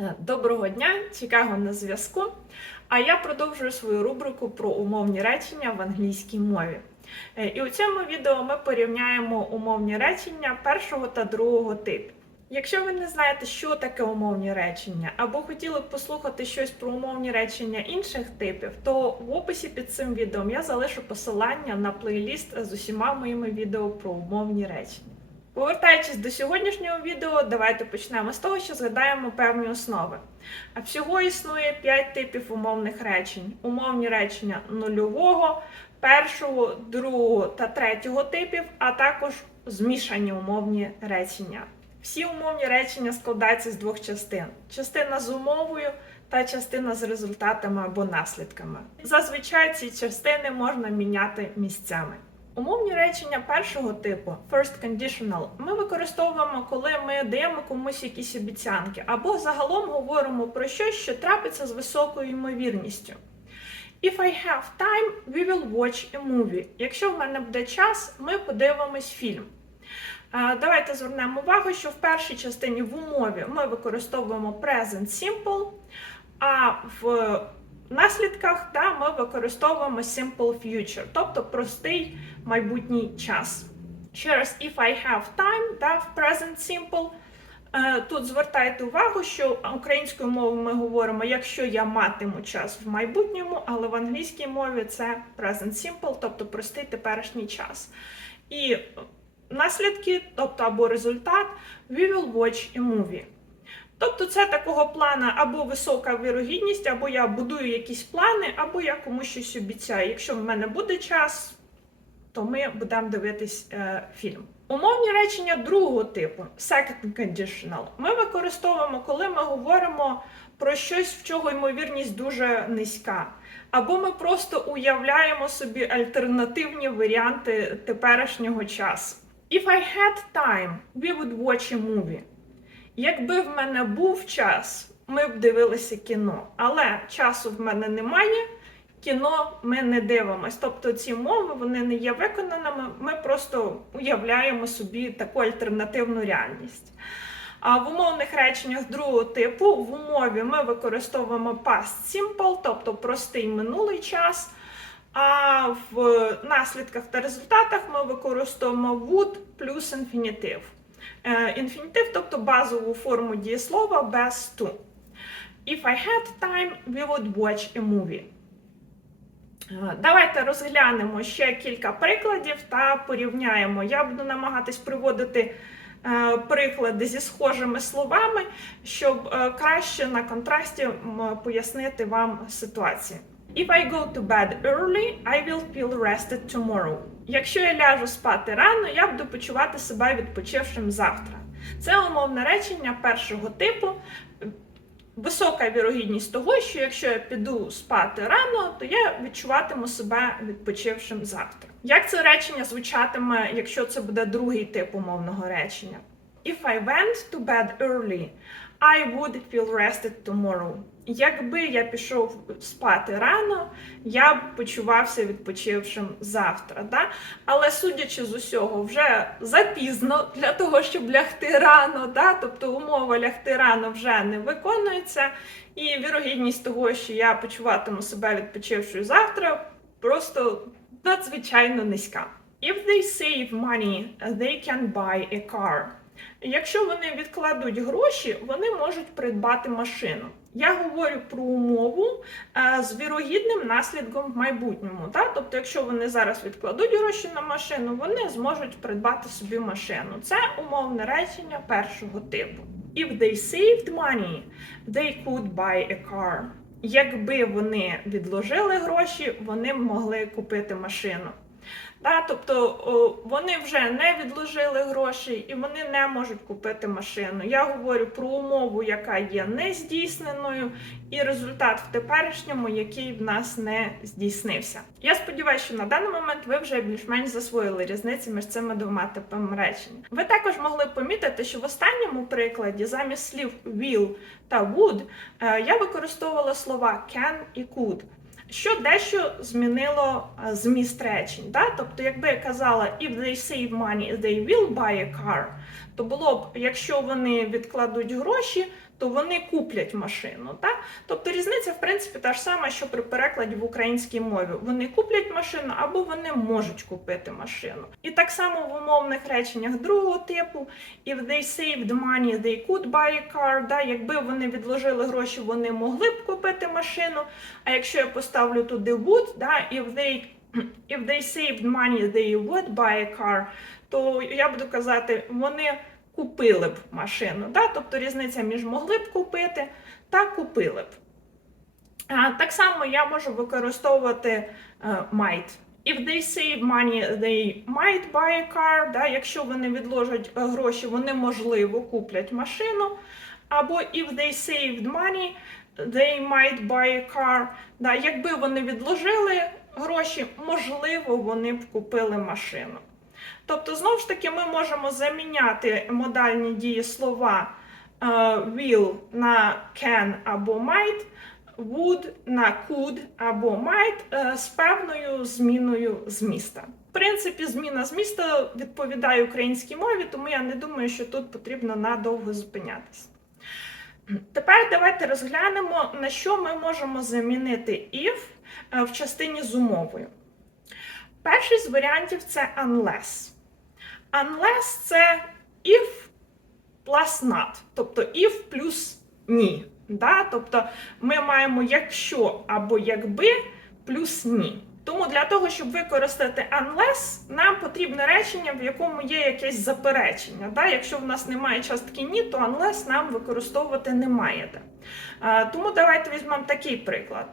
Е, Доброго дня, Чикаго на зв'язку. А я продовжую свою рубрику про умовні речення в англійській мові. Е, І у цьому відео ми порівняємо умовні речення першого та другого типів. Якщо ви не знаєте, що таке умовні речення, або хотіли б послухати щось про умовні речення інших типів, то в описі під цим відео я залишу посилання на плейліст з усіма моїми відео про умовні речення. Повертаючись до сьогоднішнього відео, давайте почнемо з того, що згадаємо певні основи. А всього існує 5 типів умовних речень: умовні речення нульового, першого, другого та третього типів, а також змішані умовні речення. Всі умовні речення складаються з двох частин: частина з умовою та частина з результатами або наслідками. Зазвичай ці частини можна міняти місцями. Умовні речення першого типу first conditional ми використовуємо, коли ми даємо комусь якісь обіцянки, або загалом говоримо про щось, що трапиться з високою ймовірністю. If I have time, we will watch a movie. Якщо в мене буде час, ми подивимось фільм. Давайте звернемо увагу, що в першій частині в умові ми використовуємо present simple, а в наслідках да, ми використовуємо simple future, тобто простий майбутній час. Ще раз, if I have time, да, в present simple. е, Тут звертайте увагу, що українською мовою ми говоримо, якщо я матиму час в майбутньому, але в англійській мові це present simple, тобто простий теперішній час. І наслідки, тобто або результат, we will watch a movie. Тобто це такого плана або висока вірогідність, або я будую якісь плани, або я комусь щось обіцяю. Якщо в мене буде час, то ми будемо дивитись е, фільм. Умовні речення другого типу second conditional, ми використовуємо, коли ми говоримо про щось, в чого ймовірність дуже низька. Або ми просто уявляємо собі альтернативні варіанти теперішнього часу. If I had time, we would watch a movie. Якби в мене був час, ми б дивилися кіно. Але часу в мене немає, кіно ми не дивимось. Тобто ці мови вони не є виконаними, ми просто уявляємо собі таку альтернативну реальність. А в умовних реченнях другого типу в умові ми використовуємо past simple, тобто простий минулий час. А в наслідках та результатах ми використовуємо would плюс інфінітив. Е, Інфінітив, тобто базову форму дієслова без to. If I had time, we would watch a movie. Давайте розглянемо ще кілька прикладів та порівняємо. Я буду намагатись приводити е, приклади зі схожими словами, щоб е, краще на контрасті пояснити вам ситуацію. If I go to bed early, I will feel rested tomorrow. Якщо я ляжу спати рано, я буду почувати себе відпочившим завтра. Це умовне речення першого типу. Висока вірогідність того, що якщо я піду спати рано, то я відчуватиму себе відпочившим завтра. Як це речення звучатиме, якщо це буде другий тип умовного речення? If I went to bed early, I would feel rested tomorrow. Якби я пішов спати рано, я б почувався відпочившим завтра. Да? Але судячи з усього, вже запізно для того, щоб лягти рано, да? тобто умова лягти рано вже не виконується, і вірогідність того, що я почуватиму себе відпочившою завтра, просто надзвичайно низька. If they save money, they can buy a car. Якщо вони відкладуть гроші, вони можуть придбати машину. Я говорю про умову е, з вірогідним наслідком в майбутньому. Да? Тобто, якщо вони зараз відкладуть гроші на машину, вони зможуть придбати собі машину. Це умовне речення першого типу. If they saved money, they could buy a car. Якби вони відложили гроші, вони могли купити машину. Да, тобто вони вже не відложили гроші і вони не можуть купити машину. Я говорю про умову, яка є нездійсненою, і результат в теперішньому, який в нас не здійснився. Я сподіваюся, що на даний момент ви вже більш-менш засвоїли різниці між цими двома типами речень. Ви також могли помітити, що в останньому прикладі замість слів will та would е, я використовувала слова can і could що дещо змінило е, зміст речень. Да? Тобто, якби я казала if they save money, they will buy a car, то було б, якщо вони відкладуть гроші, то вони куплять машину. Так? Тобто різниця, в принципі, та ж сама, що при перекладі в українській мові. Вони куплять машину або вони можуть купити машину. І так само в умовних реченнях другого типу: if they saved money, they could buy a car. Да? Якби вони відложили гроші, вони могли б купити машину. А якщо я поставлю туди would, да? if they if they saved money, they would buy a car, то я буду казати, вони купили б машину. Да? Тобто різниця між могли б купити та купили б. Так само я можу використовувати е, might. If they save money, they might buy a car. Да? Якщо вони відложать е, гроші, вони можливо куплять машину. Або if they saved money, they might buy a car. Да? Якби вони відложили гроші, можливо, вони б купили машину. Тобто, знову ж таки, ми можемо заміняти модальні дієслова е, will на can або might, would на could або might е, з певною зміною зміста. В принципі, зміна зміста відповідає українській мові, тому я не думаю, що тут потрібно надовго зупинятися. Тепер давайте розглянемо, на що ми можемо замінити if е, в частині з умовою. Перший з варіантів це unless. Unless це if plus not, тобто if плюс ні. Да? Тобто ми маємо якщо або якби плюс ні. Тому для того, щоб використати unless, нам потрібне речення, в якому є якесь заперечення. Да? Якщо в нас немає частки ні, то unless нам використовувати не маєте. Тому давайте візьмемо такий приклад.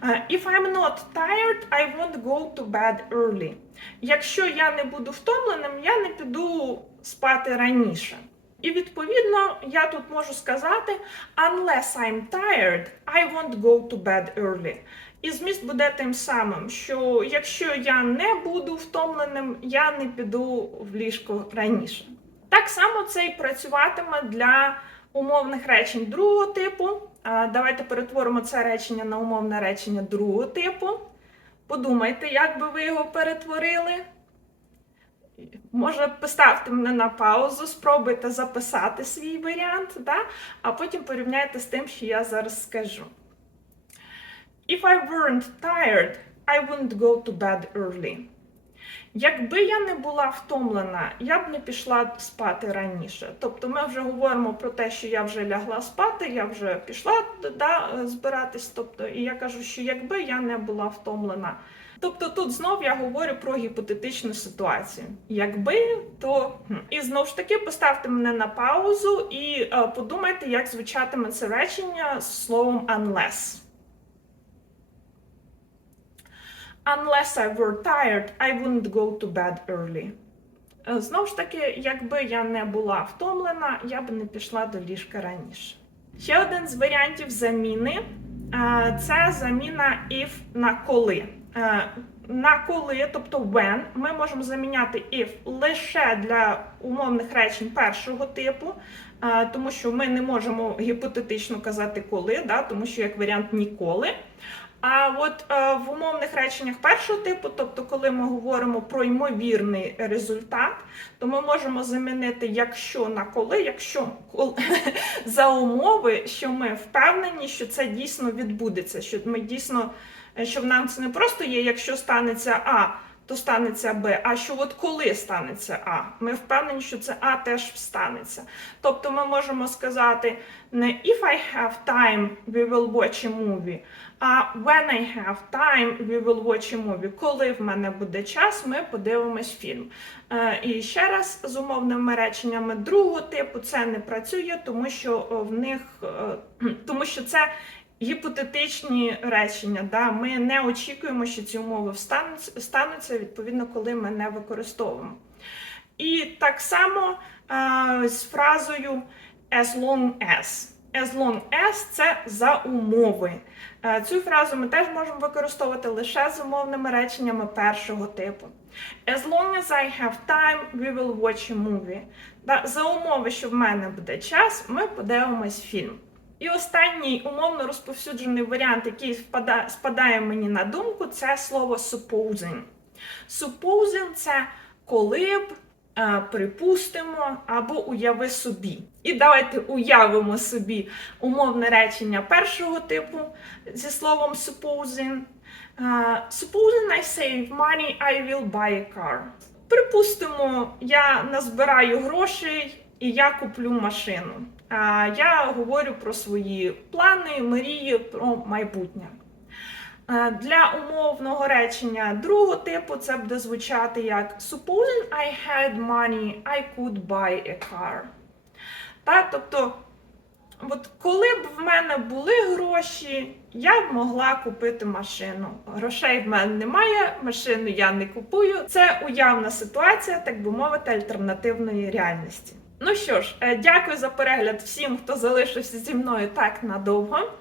А, If I'm not tired, I won't go to bed early. Якщо я не буду втомленим, я не піду спати раніше. І відповідно я тут можу сказати unless I'm tired, I won't go to bed early. І зміст буде тим самим, що якщо я не буду втомленим, я не піду в ліжко раніше. Так само це і працюватиме для умовних речень другого типу. Давайте перетворимо це речення на умовне речення другого типу. Подумайте, як би ви його перетворили. Може, поставте мене на паузу, спробуйте записати свій варіант, да? а потім порівняйте з тим, що я зараз скажу. If I weren't tired, I wouldn't go to bed early. Якби я не була втомлена, я б не пішла спати раніше. Тобто ми вже говоримо про те, що я вже лягла спати, я вже пішла да, збиратись. Тобто, і я кажу, що якби я не була втомлена. Тобто тут знов я говорю про гіпотетичну ситуацію. Якби, то і знов ж таки поставте мене на паузу і е, подумайте, як звучатиме це речення з словом unless. Unless I were tired, I wouldn't go to bed early. Е, Знову ж таки, якби я не була втомлена, я б не пішла до ліжка раніше. Ще один з варіантів заміни е, це заміна if на коли. Е, На коли, тобто when, ми можемо заміняти if лише для умовних речень першого типу, тому що ми не можемо гіпотетично казати коли, да, тому що як варіант ніколи. А от е, в умовних реченнях першого типу, тобто, коли ми говоримо про ймовірний результат, то ми можемо замінити якщо на коли, якщо коли, за умови, що ми впевнені, що це дійсно відбудеться, що ми дійсно, е, що в це не просто є, якщо станеться А, то станеться Б, а що от коли станеться А, ми впевнені, що це А теж станеться. Тобто ми можемо сказати не if I have time, we will watch a movie, а when I have time, we will watch a movie. Коли в мене буде час, ми подивимось фільм. Е, і ще раз з умовними реченнями другого типу це не працює, тому що в них е, тому що це гіпотетичні речення. Да? Ми не очікуємо, що ці умови стануться відповідно, коли ми не використовуємо. І так само е, з фразою as long as. As long as це за умови. Цю фразу ми теж можемо використовувати лише з умовними реченнями першого типу. As long as I have time, we will watch a movie. За умови, що в мене буде час, ми подивимось фільм. І останній умовно розповсюджений варіант, який впада- спадає мені на думку, це слово supposing. Supposing – це коли б, е, припустимо або уяви собі. І давайте уявимо собі умовне речення першого типу зі словом supposing. Е, Supposing I save money, I will buy a car. Припустимо, я назбираю грошей і я куплю машину. Я говорю про свої плани, мрії, про майбутнє. Для умовного речення другого типу це буде звучати як Supposing I had money, I could buy a car. Та, тобто, от коли б в мене були гроші, я б могла купити машину. Грошей в мене немає, машину я не купую. Це уявна ситуація, так би мовити, альтернативної реальності. Ну що ж, е, дякую за перегляд всім, хто залишився зі мною так надовго.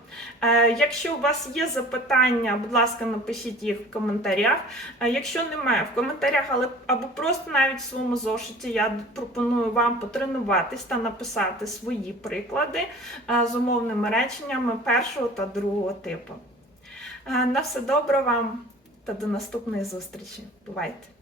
Е, Якщо у вас є запитання, будь ласка, напишіть їх в коментарях. Е, Якщо немає в коментарях, але або просто навіть в своєму зошиті, я пропоную вам потренуватись та написати свої приклади з умовними реченнями першого та другого типу. На все добре вам та до наступної зустрічі. Бувайте!